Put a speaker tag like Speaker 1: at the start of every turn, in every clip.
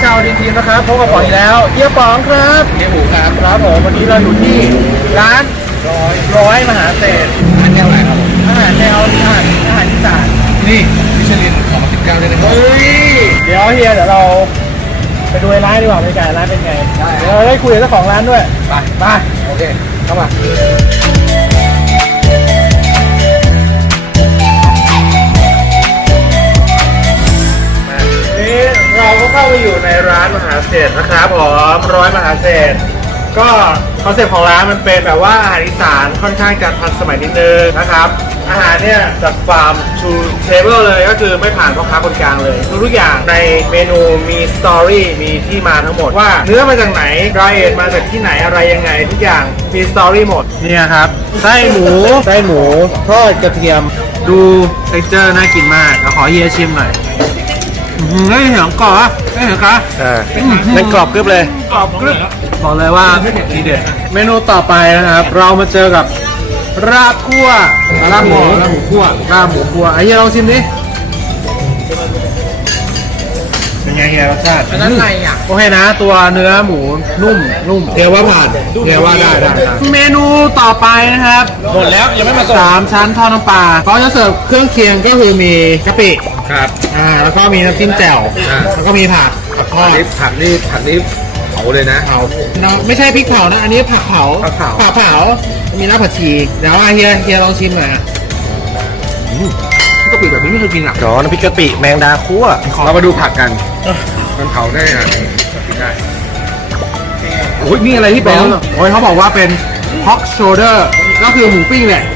Speaker 1: ชาวทีมนะครับพบกับป๋องอีกแล้วเฮียป๋องครับเฮียหมูครับผมวันนี้เราอยู่ที่ร้านร้อยมหาเศรษฐ์มันแนวไหนครับผมอาหารแนวอาหารอีสาน
Speaker 2: นี่มิชลิน2019ด้วยนะครับ
Speaker 1: เดี๋ยวเฮียเดี๋ยวเราไปดูร้านดีกว่าบรรยากาศร้านเป็นไงเดี๋ยวเราได้คุยกับเจ้าของร้านด้วยไป
Speaker 2: โอเคเข้ามา
Speaker 1: เราก็เข้าไปอยู่ในร้านมหาเศรษฐ์นะครับผมร้อยมหาเศรษฐ์ก็คอนเซ็ปต์ของร้านมันเป็นแบบว่าอาหารอีสานค่อนข้างจะทันสมัยนิดนึงนะครับอาหารเนี่ยจากฟาร์มทูเทเบิลเลยก็คือไม่ผ่านพ่อค้าคนกลางเลยทุกอย่างในเมนูมีสตอรี่มีที่มาทั้งหมดว่าเนื้อมาจากไหนรายละเอียดมาจากที่ไหนอะไรยังไงทุกอย่างมีสตอรี่หมดเนี่ยครับไส้หมูทอดกระเทียมดูเท็กเจอร์น่ากินมากขอเฮียชิมหน่อยไม่เห็นกรอบอ่ะไม่เห็นคะ
Speaker 2: มันกรอบกรึบเลย
Speaker 1: กรอบกรึบบอกเลยว่าทีเด็ดเมนูต่อไปนะครับเรามาเจอกับราบคั่วราบหมูคั่วไอ้เฮียลองชิมดิเป็นไงเฮียรสชาติ
Speaker 2: นั้นไรอ่ะ
Speaker 1: โอเคนะตัวเนื้อหมูนุ่ม
Speaker 2: เดี๋ยวว่าผ่านเดี๋ยวว่าได้
Speaker 1: เมนูต่อไปนะครับ
Speaker 2: หมดแล้วยังไม่มาส่ง
Speaker 1: 3 ชั้นทอดน้ำปลาเขาจะเสิร์ฟเครื่องเคียงก็คือมีกะปิ
Speaker 2: ครับ
Speaker 1: แล้วก็มีน้ำจิ้มแจ่วแล้วก็มีผักทอด
Speaker 2: ผักนี่เผาเลยนะ
Speaker 1: เผาไม่ใช่พริกเผานะอันนี้ผักเผามีน้ำผักชีเดี๋ยวเฮียลองชิมหน่อย
Speaker 2: กะปิแบบนี้ไม่เคยกินอ่ะ
Speaker 1: อ๋อน้ำพริกกะปิแมงดาคั่ว
Speaker 2: เรามาดูผักกันมันเผาได้อ่ะได้โอ้ยนี่อะไรที่แบงค์
Speaker 1: โอ้ยเขาบอกว่าเป็น hog shoulder ก็คือหมูปิ้งแหละ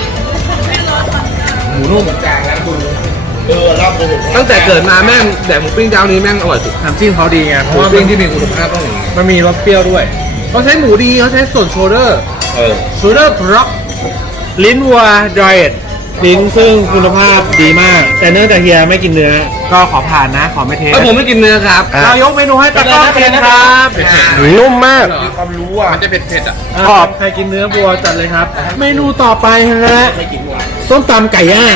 Speaker 2: หมูนุ่มจางแล้วคุณตั้งแต่เกิดมาแม่งแต่หมูปิ้งเจ้านี้แม่งอร่อยสุด
Speaker 1: น้ำจิ้มเขาดีไง
Speaker 2: หมูปิ้งที่มีคุณภาพต้องอย่างนี้
Speaker 1: มันมีรสเปรี้ยวด้วยเขาใช้หมูดีเขาใช้ส่วนโชเดอร์บล็อกลิ้นวัวดอยเอทลิ้นซึ่งคุณภาพดีมากแต่เนื่องจากเฮียไม่กินเนื้อก็ขอผ่านนะขอไม่เท
Speaker 2: ผมไม่กินเนื้อครับ
Speaker 1: เรายกเมนูให้ตะก้อกินครับ
Speaker 2: นุ่มมากความรู้อ่ะมันจะเผ็ดอ่ะ
Speaker 1: ขอบใครกินเนื้อวัวจัดเลยครับเมนูต่อไปนะฮะส้มตำไก่ย่าง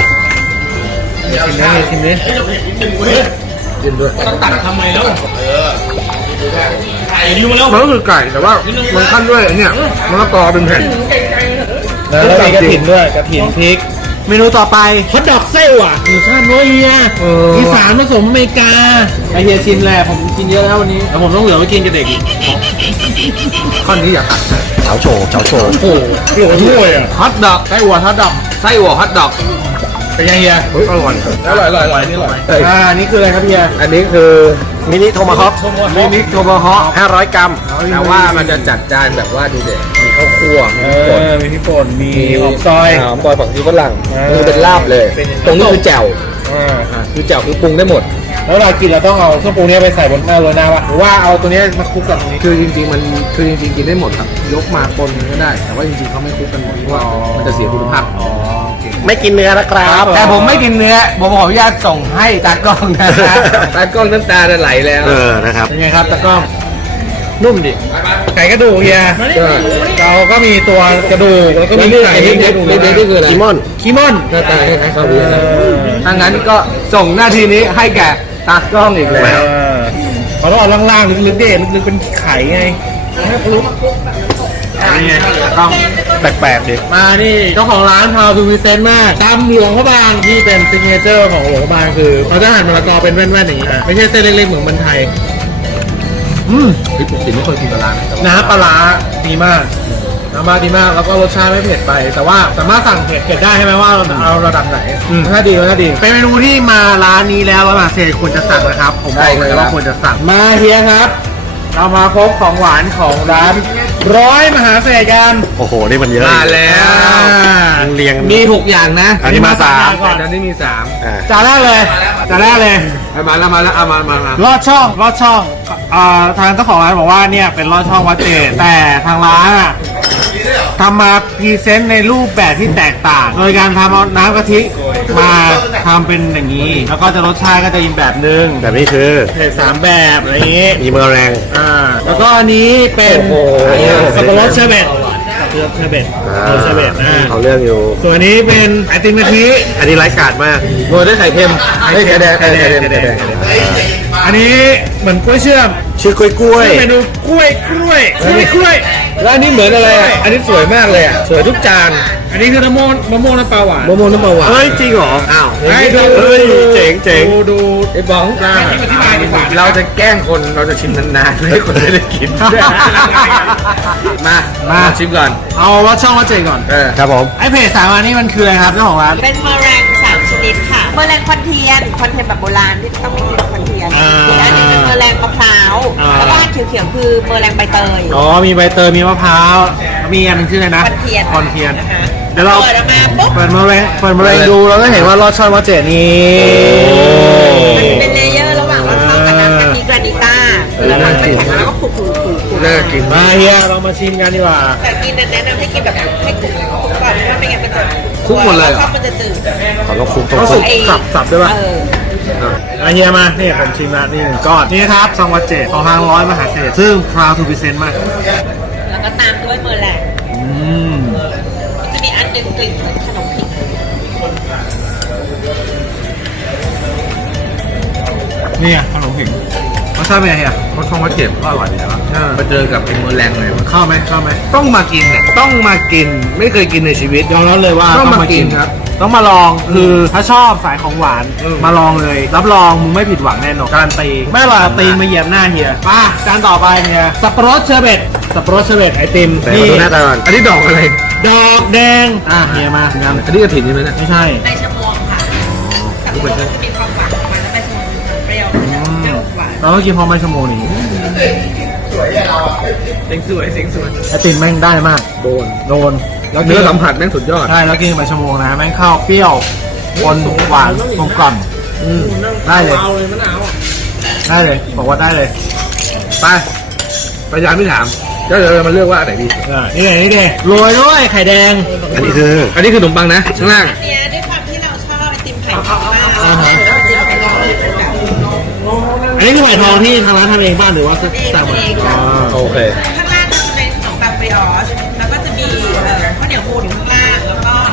Speaker 1: ชิมดิ
Speaker 2: กินด้วย
Speaker 1: ต้องตัดทำไมแล้ว
Speaker 2: ไก่ดิวมาแล้วมันก็คือไก่แต่ว่ามันขั้นด้วยเนี่ยมันก็ตอเป็นแผ่น
Speaker 1: แล้วมีกระถิ่นด้วยกระถิ่นพริกเมนูต่อไปฮอทดอกไส้อั่วหมูข้าวโนเฮียอีสานผสมอเมริกาไอเฮียชิมแหละผมกินเยอะแล้ววันนี้แต่ผมต้องเหลือไว้กินกับเด็กอีก
Speaker 2: ข้อนี้อยากตัดเฉาโชว์โอ้
Speaker 1: โหด้วยอ่ะฮอทดอกไส้อั่วฮอทดอก
Speaker 2: ฮอทดอก
Speaker 1: เป็นไงเฮีย
Speaker 2: อร่อยนี่อร่อย
Speaker 1: นี่คืออะไรครับเฮีย
Speaker 2: อันนี้คือมินิโทมาฮอค500 กรัมแต่ว่ามันจะจัดจานแบบว่าดูเด็ดมีข้าวคั่ว
Speaker 1: มีพริกป่นมีหอมซอย
Speaker 2: ผักชีฝรั่งคือเป็นลาบเลยตรงนี้คือแจ่วคือแจ่วคือปรุงได้หมด
Speaker 1: แล้วเรากินเราต้องเอาเครื่องปรุงนี้ไปใส่บนหน้าโรยหน้าป่ะหรือว่าเอาตัวนี้มาคลุกกับตรงนี้
Speaker 2: คือจริงๆมันกินได้หมดครับยกมาปนก็ได้แต่ว่าจริงๆเขาไม่คลุกกันหมดเพราะว่ามันจะเสียคุณภาพ
Speaker 1: ไม่กินเนื้อนะครับ
Speaker 2: แต่ผมไม่กินเนื้อผมขออนุญาตส่งให้ตากล้องนะตากล้องน้ำตาจะไหลแล้ว
Speaker 1: นะครับเป็นไงครับตากล้องนุ่มดิไก่กระดูกเฮียเราก็มีตัวกระดูกแล้วก็มีไก่
Speaker 2: นี่คืออะไร
Speaker 1: คีมอน
Speaker 2: หน้าตาคล้ายๆข้าวเหนียวถ้างั้นก็ส่งหน้าที่นี้ให้แก่ตากล้องอีกแล้ว
Speaker 1: เขาต้องเอาล่างๆลึกๆเด็ดลึกๆเป็นไข่ไงนี่ไงต้องแปลกๆดิมานี่เจ้าของร้านพาวทูวิเซนมากตำหลวงพระบางที่เป็นซิกเนเจอร์ของหลวงพระบางคือเขาจะหั่นมะละกอเป็นแว่นๆอย่างนี้ไม่ใช่เส้นเล็กๆเหมือนมันไทย
Speaker 2: ปกติไม่เคยกินปลาร้า
Speaker 1: น้ำปลาร้าดีมากแล้วก็รสชาติไม่เผ็ดไปแต่ว่าสามารถสั่งเผ็ดได้ใช่ไหมว่าเอาระดับไหนถ้าดีเป็นเมนูที่มาร้านนี้แล้วมาเซควรจะสั่งนะครับผมบอกเลยว่าควรจะสั่งมาเฮียครับเรามาพบของหวานของร้านร้อยมหาเศรษฐ์กัน
Speaker 2: โอ้โหนี่มันเยอะ
Speaker 1: มาแล้ว
Speaker 2: เรียง
Speaker 1: มี6อย่างนะ
Speaker 2: อันนี้มา
Speaker 1: 3ก่อน
Speaker 2: อันนี้มี
Speaker 1: 3จานแรกเลย
Speaker 2: มาแล้ว
Speaker 1: ลอดช่องทางเจ้าของร้านบอกว่าเนี่ยเป็นลอดช่องวัดเจดแต่ทางร้านทำมาพรีเซนต์ในรูปแบบที่แตกต่างโดยการทำเอาน้ำกะทิมาทำเป็นอย่างนี้แล้วก็จะรสชาติก็จะอีกแบบนึง
Speaker 2: แบบนี้คือ
Speaker 1: เผ็ด3แบบอะไรอย่างนี้
Speaker 2: มีเมอแรง
Speaker 1: แล้วก็อันนี้เป็นสับปะรดเชอร์เบตเชอร์เบตเชอร์เบต
Speaker 2: เขาเรื่องอยู่
Speaker 1: ส่วนอันนี้เป็นไอติมกะทิ
Speaker 2: อันนี้ไร้กาดมากโรยด้วยไข่เค็มไข่แดงไข่แดง
Speaker 1: อันนี้เหมือนกล้วยเชื่อม
Speaker 2: ชื่อกล้วยกล้วย
Speaker 1: เมนูกล้วย
Speaker 2: แล้วอันนี้เหมือนอะไรอ่ะอันนี้สวยมากเลยอ่ะสวยทุกจาน
Speaker 1: อันนี้คือมะม่วงน้ำปลาหวาน
Speaker 2: มะม่วงน้ำปลาหวานเฮ้ยจริงเหรออ้าว
Speaker 1: ให้ดู
Speaker 2: เฮ้ยเจ๋ง
Speaker 1: ดู
Speaker 2: ไอ้บ้อง
Speaker 1: อธิบายดีกว่า
Speaker 2: เราจะแกล้งคนเราจะชิมนานๆให้คนได้กินมาชิมก่อน
Speaker 1: เอาว่าช่องว่าเจก่อน
Speaker 2: ครับผม
Speaker 1: ไอเพจสามอันนี้มันคืออะไรครับเจ้าของร้าน
Speaker 3: เป็นเมอแรง3 ชนิดค่ะเมอแรงคอนเทียนแบบโบราณที่ต้องมีกลิ่นคอนเทียนอีกอันหนึงเป็นเมอแรงมะพร้าวแล้วก็อันเขียวๆคือเมอแรงใบเตย
Speaker 1: อ๋อมีใบเตยมีมะพร้าวมีอันนึงคืออะไรนะ
Speaker 3: คอนเทียน
Speaker 1: คอนเทียน
Speaker 3: นะคะ
Speaker 1: เดี๋ยวเรา
Speaker 3: เปิดออกมาปุ๊บ
Speaker 1: เปิดมาเลยดูเราก็เห็นว่ารอดช่องว่าเจนี่
Speaker 3: มันจะเป็นเลเยอร์ระหว่างว่าเข้ากับน้ำกะทิกรานิต้าแล้วมันเป็นของแล้วก็ขูด
Speaker 2: น่ากิน
Speaker 1: มาเฮียเรามาชิมกันดีกว่า
Speaker 3: แต่กินแนะนำให้กินแบบให้คลุกก่อนเพราะว่าไม่งั้นมันจะ
Speaker 2: คลุกหมดเลยเหรอ
Speaker 3: ชอบมันจะจืด
Speaker 2: ขอลองคลุกตรง
Speaker 1: ต้อง
Speaker 2: สุ
Speaker 1: สุ
Speaker 2: ก
Speaker 1: กสับด้วยป่ะ
Speaker 3: เออ
Speaker 1: เฮียมานี่ผมชิมละนี่1 ก้อนนี่ครับซองวัดเจของทางร้อยมหาเศรษฐ์ซึ่ง proud to present มาก
Speaker 3: แล้วก็ตามด้วยเมอแรง
Speaker 1: ม
Speaker 3: มันจะมีอันหนึงกลิ่นเหมือนขนมผิง
Speaker 1: นี่ไงขนมผิงรสชาติเป็นไงเฮีย
Speaker 2: รสช่องวัดเจ็บก็อร่อยแล้วมาเจอกับเป็นเมอร์แรงเลย
Speaker 1: เข้าไหม
Speaker 2: ต้องมากินเนี่ยต้องมากินไม่เคยกินในชีวิต
Speaker 1: ยอมรับเลยว่า
Speaker 2: ต้องมากินครับ
Speaker 1: ต้องมาลองคือถ้าชอบสายของหวาน
Speaker 2: อืม
Speaker 1: มาลองเลย รับรองมึงไม่ผิดหวังแน่นอนการันตีไม่อร่อยเอาตีนมาเหยียบหน้าเฮียมาจานต่อไปเฮียสับปะรดเชอร์เบตไอติม
Speaker 2: แต่มาดูหน้าตาก่อนอันนี้ดอกอะไร
Speaker 1: ดอกแดงเฮียมางั้น
Speaker 2: อันนี้กระถิ่นใช่ไหมเนี่ย
Speaker 1: ไม่ใช่
Speaker 3: ใบชะมวงค่ะสับปะรดจะมีความหวานของมันแล้วใบชะมวงมีความเปรี้ยวเปรี้ยวหวาน
Speaker 1: เราต้องกินพร้อมใบชะโมนี่
Speaker 2: เสียงสวย
Speaker 1: ไอติมแม่งได้มาก
Speaker 2: โดน
Speaker 1: แล้วกิ
Speaker 2: เนื้อสัมผัสแม่งสุดยอด
Speaker 1: ใช่แล้วกินกับใบชะโมนะแม่งเข้าวเปรี้ยวคนหวานกลมกล่อมได้เลยได้เลยบอกว่าได้เลย
Speaker 2: ไปพยายามไม่ถามเดี๋ยวมาเลือกว่าอันไหนดี
Speaker 1: นี่เด้โรยด้วยไข่แดง
Speaker 2: อันนี้คือขนมปังนะข้างล่าง
Speaker 3: อันเนี้ยด้วยความที่เราชอบไอติมไข่ทองมากเราใส่ไอติมไข่ทองเป็นแบบ
Speaker 1: อันนี้คือไข่ทองที่ทางร้านทำเองบ้านหรือว่าสั่งมา
Speaker 3: เองค่ะ
Speaker 2: โอเค
Speaker 3: ข้างล่างก็จะเป็นขนมปังเบรอชแล้วก็จะมีข้าวเหนียวมูนอยู่ข้างล่างแล้วก็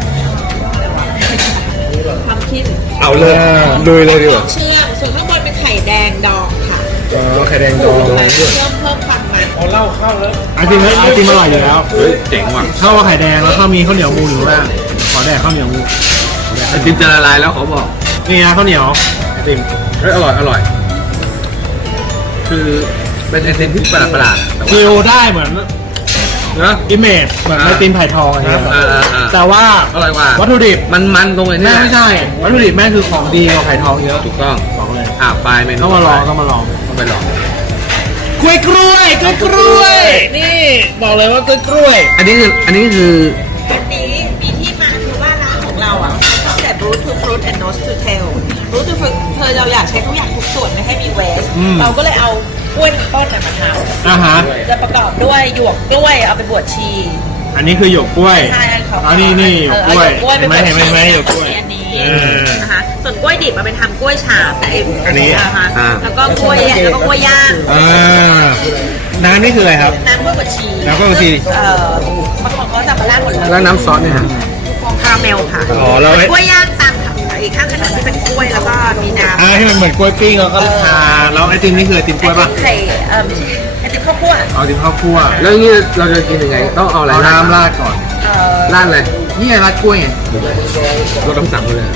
Speaker 3: พัมคิน
Speaker 2: เอาเลยลุยเลยดีกว่า
Speaker 3: เชื่อมส่วนข้างบนเป็นไข่แดงดองค่ะ
Speaker 2: ไข่แดงดองด้วย
Speaker 3: เพิ่มความมัน
Speaker 1: ไอติมอร่อยอยู่แล้ว
Speaker 2: เฮ้ยเจ๋งว่ะ
Speaker 1: ข้าวไข่แดงแล้วก็มีข้าวเหนียวมูอยู่ข้างล่างขอแดกข้าวเหนียวมู
Speaker 2: ไอติมจะละลายแล้วเขาบอก
Speaker 1: นี่นะข้าวเหนียวไอติม
Speaker 2: เฮ้ยอร่อย คือเป็นไอติมที่ประหลาดแต่ว่า
Speaker 1: ฟิลได้เหมือน
Speaker 2: เนอะ
Speaker 1: อิมเมจเหมือนไอติมไผ่ทองอะไรเงี้ย แต่ว่า
Speaker 2: อร่อยกว่า
Speaker 1: วัตถุดิบ
Speaker 2: มันตรงเลย
Speaker 1: แม่
Speaker 2: เนี่ย
Speaker 1: ไม่ใช่วัตถุดิบแม่คือของดีกว่าไผ่ทองเยอะ
Speaker 2: ถูกต้อง
Speaker 1: บอกเลย
Speaker 2: ไปเมนู
Speaker 1: ต้องมาลอง
Speaker 2: ต้องไปลอง
Speaker 1: กล้วยนี่บอกเลยว่ากล้วย
Speaker 2: อันนี้คือ
Speaker 3: อันนี้มีที่มาคือว่าร้านของเราอ่ะตั้งแต่ root to fruit and nose to tail root to fruit เราอยากใช้ทุกอย่างทุกส่วนไม่ให้มีเวสเราก็เลยเอากล้วยทั้งต้นมาท
Speaker 1: อาหาร
Speaker 3: ำจะประกอบด้วยหยวกกล้วยเอาไปบวชชี
Speaker 1: อันนี้คือหยวกกล้วย
Speaker 3: ใช่เขา
Speaker 1: อันนี้หยวกกล้วย
Speaker 3: เอาหยวกกล้วยไปบวช
Speaker 1: เห็นไหม
Speaker 3: ชี
Speaker 1: หยวกกล้วย
Speaker 3: อันนี้นะคะส่วนกล้วยดิบเอาไปทำกล้วยฉาบแต่
Speaker 1: อันนี้
Speaker 3: นะคะแล้วก็กล้วยย่าง
Speaker 1: น้ำนี่คืออะไรครับ
Speaker 3: น้ำกล้วยบวชชี
Speaker 1: น้ำกล้วยบวชชี
Speaker 3: บางคนเขาจะมาราดหมดเลย
Speaker 2: แล้วน้ำซอสเนี่ยฮะ
Speaker 3: คาราเมลค่ะ
Speaker 1: อ๋อแล้ว
Speaker 3: กล้วยย่างตามค่ะอีกข้างถนนที่เป็นกล้วยแล้วก็มีน้ำ
Speaker 1: ที่มันเหมือนกล้วยปิ้งแล้วก็ทาแล้วไอติมนี่คือไอติมกล้วยป่ะ
Speaker 3: ไข่ไม่ใช่ไอติมข้าวคั่ว
Speaker 1: เอาไอติมข้าวคั่ว
Speaker 2: แล้วอย่างนี้เราจะกินยังไงต้องเอาอะไร
Speaker 1: เอาน้ำราดก่อน
Speaker 2: ราดเลย
Speaker 1: นี่ไงราดกล้วยไง
Speaker 2: เราต้องสั่งเลย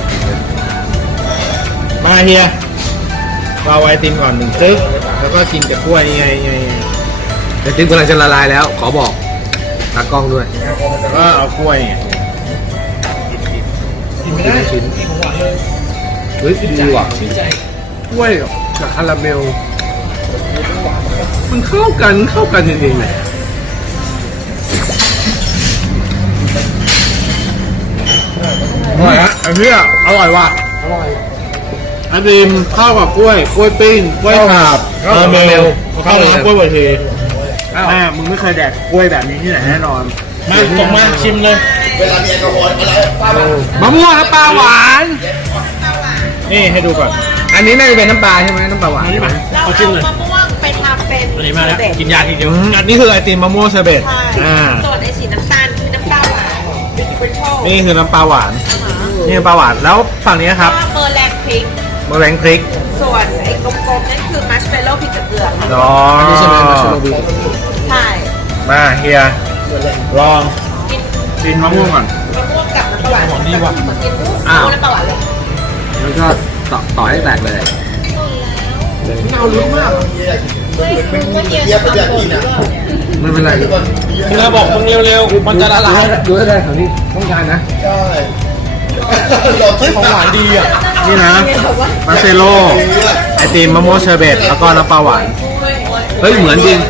Speaker 1: มาเฮียเราไอติมก่อน1 จึ๊กแล้วก็กินกับกล้วยนี่ไง
Speaker 2: แต่จริงกำลังจะละลายแล้วขอบอกตากล้องด้วย
Speaker 1: แล้วก็เอากล้วยไง
Speaker 2: กินได้ชิ้นเฮ้ยดีว่ะกล้วยกับคาราเมลมันเข้ากันจริงๆเลย
Speaker 1: อร่อยฮะไอ้เหี้ยอร่อยว่ะไอติมข้าวกับกล้วยปิ้งกล้วยฉาบคาราเมลข้าวน้ำกล้วยบวชชีแม่มึงไม่เคยแดกกล้วยแบบนี้ที่ไหนแน่นอนมาตกมาชิมเลยมะม่วงน้ำปลาหวานนี่ให้ดูก่อน
Speaker 2: อันนี้น่าจะเป็นน้ำปลาใช่ไหมน้ำปลาหวาน
Speaker 1: อันนี้มา
Speaker 3: เรา
Speaker 1: เอา
Speaker 3: เอา
Speaker 1: จิ้มเลย
Speaker 3: มะม่วงไปทำเป็น
Speaker 1: อันนี้มาแล้ว
Speaker 3: เด็ด
Speaker 1: กินยาทีเดียวอันนี้คือไอติมมะม่วงเชอร์เบต
Speaker 3: ใช่ส่วนไอสีน้
Speaker 1: นี่คือน้ำปลาหวาน นี่น้ำปลาหวาน แล้วฝั่งนี้ครับ
Speaker 3: เมอร์แรงพริก
Speaker 1: มะแรงพริก
Speaker 3: ส่วนไอ้กลมๆนั่นคือมัชเมลโล่พริกกับเกลือค่ะ
Speaker 1: อ๋อ
Speaker 2: อันนี้ใช่ไหมมัชโรบี
Speaker 3: ใช่
Speaker 1: มาเฮีย ลอง
Speaker 3: กิน
Speaker 1: กินมะม่วงก่อน
Speaker 3: มะม่วงกับน้ำปลาหวาน
Speaker 1: ของดีว่ะ
Speaker 3: เหมือนกินมะม่วง
Speaker 2: อ้าว
Speaker 3: น้ำปลาหวานเลย
Speaker 2: แล้วก็ต่อให้แตกเลย
Speaker 1: เอาลึกมาก
Speaker 2: ไม่เป็นไร
Speaker 1: มึงบอกมึงเร็วๆ มันจะละลาย
Speaker 2: ดูได้แถวนี้ต้องการนะ
Speaker 1: เฮ้ยของหวานดีอ่ะ นี่นะมาเซโลไอติมมะม่วงเชอร์เบตแล้วก็น้ำปลาหวาน
Speaker 2: เฮ้ยเหมือนจริง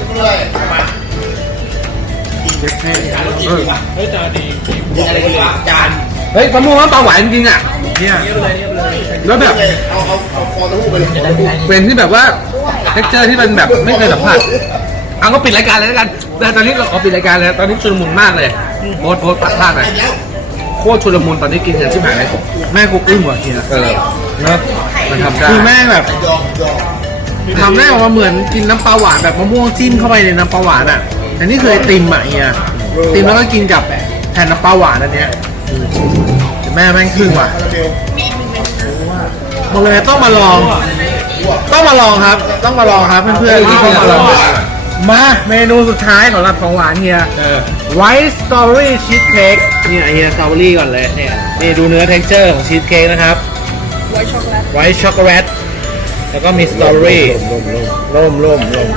Speaker 2: เฮ้ยมะม่วงน้ำปลาหวานจริงอ่ะ
Speaker 1: เนี่ย
Speaker 2: แล้วแบบเป็นที่แบบว่าเท็กเจอร์ที่มันแบบไม่เคยสัมผัสเอาก็ปิดรายการเลยแล้วกันแต่ตอนนี้เราขอปิดรายการเลยตอนนี้ชุลมุนมากเลยโพสต์ปัดพลาดเลยโคตรชุลมุนตอนนี้กินกันชิบหายเลย
Speaker 1: แม่กูอึ้งว่ะเฮีย
Speaker 2: เออเนอะมันทำได้
Speaker 1: คือแม่แบบทำได้ออกมาเหมือนกินน้ำปลาหวานแบบมะม่วงจิ้มเข้าไปในน้ำปลาหวานอ่ะแต่นี่คือไอติมอ่ะเฮียติมแล้วก็กินกับแทนน้ำปลาหวานอันเนี้ยแต่แม่แม่งครึ่งว่ะมาเลยต้องมาลอง ต้องมาลองครับ ต้องมาลองครับเพื่อนๆที่เข้ามาลองมาเมนูสุดท้ายของรับของหวานเฮีย White Strawberry Cheesecake นี่เฮียสตรอเบอรี่ก่อนเลยเนี่ยนี่ดูเนื้อ texture ของชีสเค้กนะครับ White Chocolate แล้วก็มีสตรอเบอรี่ล่ม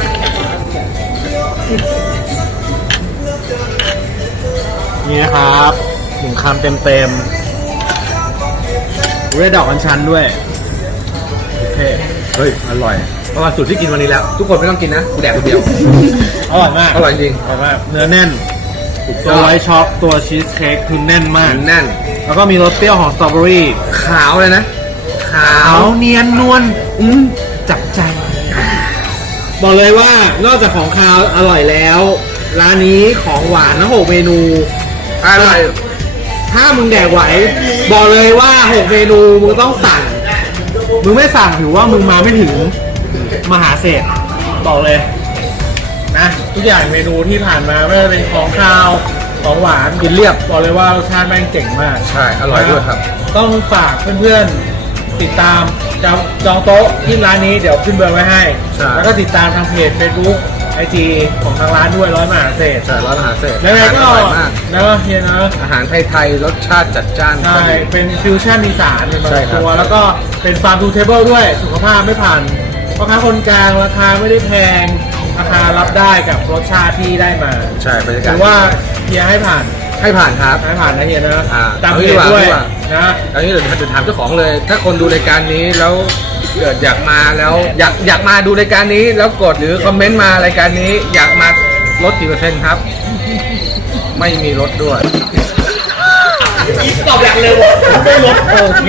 Speaker 1: นี่นะครับหนึ่งคำเต็มๆด้วยดอกอัญชันด้วยโอเค
Speaker 2: เฮ้ยอร่อยเพราะว่าสูตรที่กินวันนี้แล้ว ทุกคนไม่ต้องกินนะกูแดกคนเดียว
Speaker 1: อร่อยมาก
Speaker 2: อร่อยจริง
Speaker 1: อร่อยมากเนื้อแน่นตัวไวท์ช็อกตัวชีสเค้กคือแน่นมาก
Speaker 2: แน่น
Speaker 1: แล้วก็มีรสเปรี้ยวของสตรอเบอรี่
Speaker 2: ขาวเลยนะ ขาว
Speaker 1: เนียนนวลจับใจ บอกเลยว่านอกจากของคาวอร่อยแล้ว ร้านนี้ของหวานทั้ง6เมนู
Speaker 2: อร่อย
Speaker 1: ถ้ามึงแดกไหว บอกเลยว่า6เมนูมึงต้องสั่ง มึงไม่สั่งถือว่ามึงมาไม่ถึงมหาเศรษฐ์บอกเลยนะทุกอย่างเมนูที่ผ่านมาไม่ว่าจะเป็นของคาวของหวานกินเรียบบอกเลยว่ารสชาติแม่งเจ๋งมาก
Speaker 2: ใช่อร่อยด้วยครับ
Speaker 1: ต้องฝากเพื่อนๆติดตามจองโต๊ะที่ร้านนี้เดี๋ยวขึ้นเบอร์ไว้ให้
Speaker 2: ใช่
Speaker 1: แล้วก็ติดตามทางเพจ Facebook IG ของทางร้านด้วยร้อยมหาเศรษฐ์
Speaker 2: ใช่ร้านอาหารเสร็จ
Speaker 1: แล้วไงก็
Speaker 2: อร่อยมาก
Speaker 1: นะเฮียนะ
Speaker 2: อาหารไทยๆรสชาติจัดจ้าน
Speaker 1: ใช่เป็นฟิวชั่นอีสานเป็นบา
Speaker 2: ใช่
Speaker 1: ง
Speaker 2: ครับ
Speaker 1: ตัวแล้วก็เป็นฟาร์มทูเทเบิลด้วยสุขภาพไม่ผ่านพ่อค้าคนกลางราคาไม่ได้แพงราคารับได้กับรสชาติที่ได้มา
Speaker 2: ใช่บรรยากาศ
Speaker 1: ถือว่าเฮียให้ผ่าน
Speaker 2: ให้ผ่านครับ
Speaker 1: ให้ผ่านนะเฮียนะ
Speaker 2: อ่า
Speaker 1: ตาม
Speaker 2: เอา
Speaker 1: เพ
Speaker 2: ดี
Speaker 1: จ
Speaker 2: กว่า
Speaker 1: ด้วย
Speaker 2: ดีกว่า
Speaker 1: นะ
Speaker 2: อันนี้เดี๋ยวถามเจ้าของเลย ถ้าคนดูรายการนี้แล้วเกิดอยากมาแล้วอยากมาดูรายการนี้แล้วกดหรือคอมเมนต์มารายการนี้อยากมาลดกี่เปอร์เซ็นต์ครับ ไม่มีลดด้วยตอบอย่างเร็วไม่ลดโอเค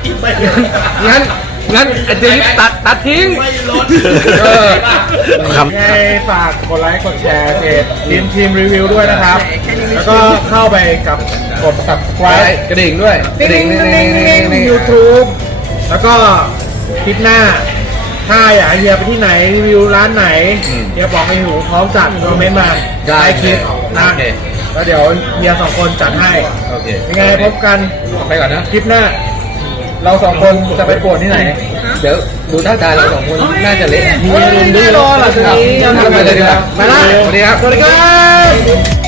Speaker 2: งั้นอาจารย์ตัดทิ้งไม่ลด
Speaker 1: ให้ฝากกดไลค์กดแชร์เพจทีมรีวิวด้วยนะครับ แล้วก็เข้าไปกับกด subscribe
Speaker 2: กระดิ่งด้วยกระดิ่ง
Speaker 1: YouTube แล้วก็คลิปหน้า ถ้าอยากให้เฮียไปที่ไหนรีวิวร้านไหนเฮียบอกให้หูพร้อมจัดคอมเมนต์มา
Speaker 2: ได้
Speaker 1: ใต้คลิปนะ
Speaker 2: โอเค
Speaker 1: แล้วเดี๋ยวเฮีย2 คนจัดให้
Speaker 2: โอเค
Speaker 1: ยังไงพบกัน
Speaker 2: ไปก่อนนะ
Speaker 1: คลิปหน้า เรา2 คนจะไปปวดที่ไหน
Speaker 2: เดี๋ยวดูท่าทางเราสองคนน่าจะเละ
Speaker 1: แน่นอนหลังจากนี้
Speaker 2: ไปเลยดีกว่า
Speaker 1: ไปละ
Speaker 2: สวัสดีครับ
Speaker 1: สวัสดีครับ